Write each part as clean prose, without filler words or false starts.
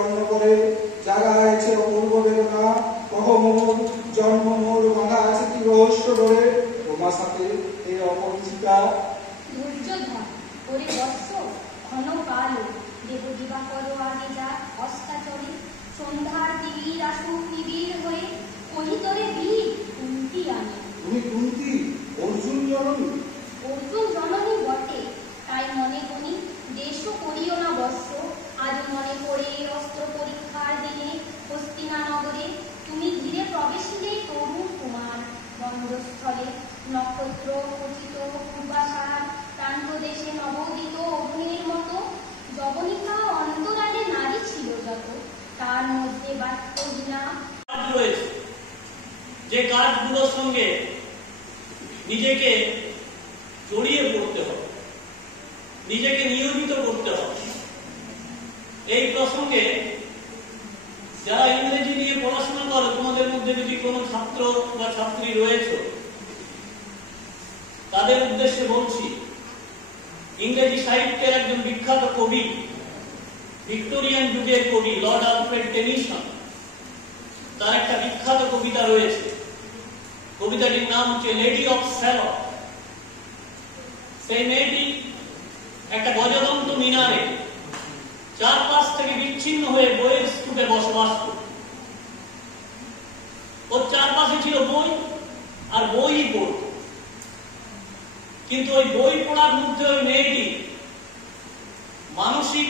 কর্ণ করে জাগা আছে অপূর্ব বেদনা, কহ মোর জন্ম মোর বাঁধা আছে কি রহস্য ডোরে, তোমার সাথে এই অপরিচিতা। ধৈর্য ধর ওরে বৎস ঘন কালো, দেব দিবা করো আগে যা অস্তাচরে, সন্ধ্যার দিবির আসুক নিবিড় হয়ে, কহি তোরে বীর কুন্তি আনে। তুমি কুন্তি অর্জুন জননী? অর্জুন জননী বটে, তাই মনে করি দেশও করিও না বৎস, আজ মনে পড়ে অস্ত্র পরীক্ষার দিনে হস্তিনা নগরে, তুমি ধীরে প্রবেশিলে তরুণ কুমার বন্দস্থলে, নক্ষত্র খচিত পূর্বাষাঢ় প্রান্ত দেশে নবোদিত অগ্নির মতো, জবনিকা অন্তরালে নারী ছিল যত, তার মধ্যে বাক্যহীনা রয়েছে, যে কাজগুলোর সঙ্গে নিজেকে জড়িয়ে পড়তে হবে, নিজেকে নিয়োজিত করতে হবে। এই প্রসঙ্গে যারা ইংরেজি নিয়ে পড়াশোনা করে, তোমাদের মধ্যে যদি কোনো ছাত্র বা ছাত্রী রয়েছে, তাদের উদ্দেশ্যে বলছি, ইংরেজি সাহিত্যের একজন বিখ্যাত কবি, ভিক্টোরিয়ান যুগের কবি লর্ড আলফ্রেড টেনিসন, তার একটা বিখ্যাত কবিতা রয়েছে। কবিতাটির নাম হচ্ছে লেডি অফ স্যালক। সেই মেয়েটি একটা গজদন্ত মিনারে চারপাশ থেকে বিচ্ছিন্ন হয়ে বইয়ের স্তূপে বসবাস করত। ওর চারপাশে ছিল বই আর বইই পড়ত, কিন্তু ওই বই পড়ার মধ্যে ওই মেয়েটি মানসিক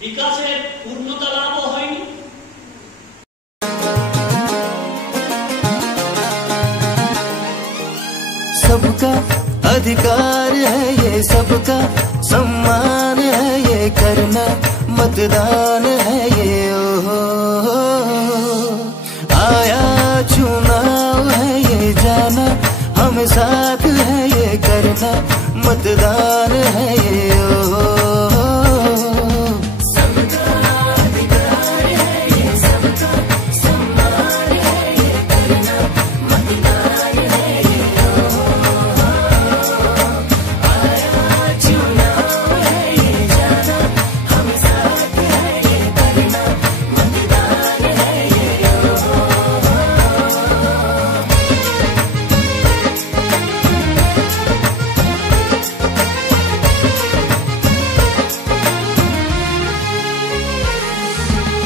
বিকাশের পূর্ণতা লাভও হয়নি। सबका अधिकार है ये, सबका सम्मान है ये, करना मतदान है ये। ओ आया चुनाव है ये, जाना हम साथ है ये, करना मतदान है ये। ओ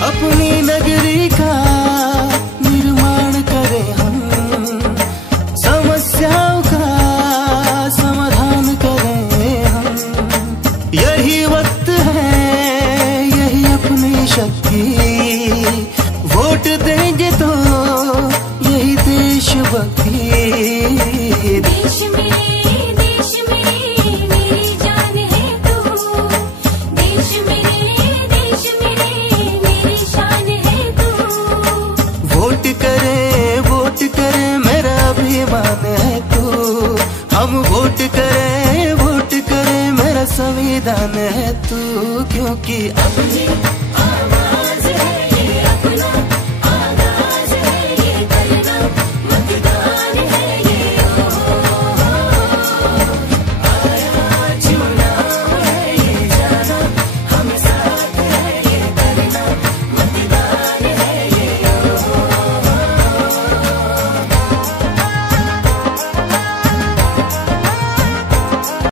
अपनी नगरी का निर्माण करें हम, समस्याओं का समाधान करें हम। यही वक्त है, यही अपनी शक्ति, वोट देंगे तो यही देशभक्ति। देश मेरे मेरी जान है तू, देश मेरे मेरी शान है तू। वोट करे मेरा अभिमान है तू, हम वोट करे मेरा संविधान है तू, क्योंकि अपनी आवाज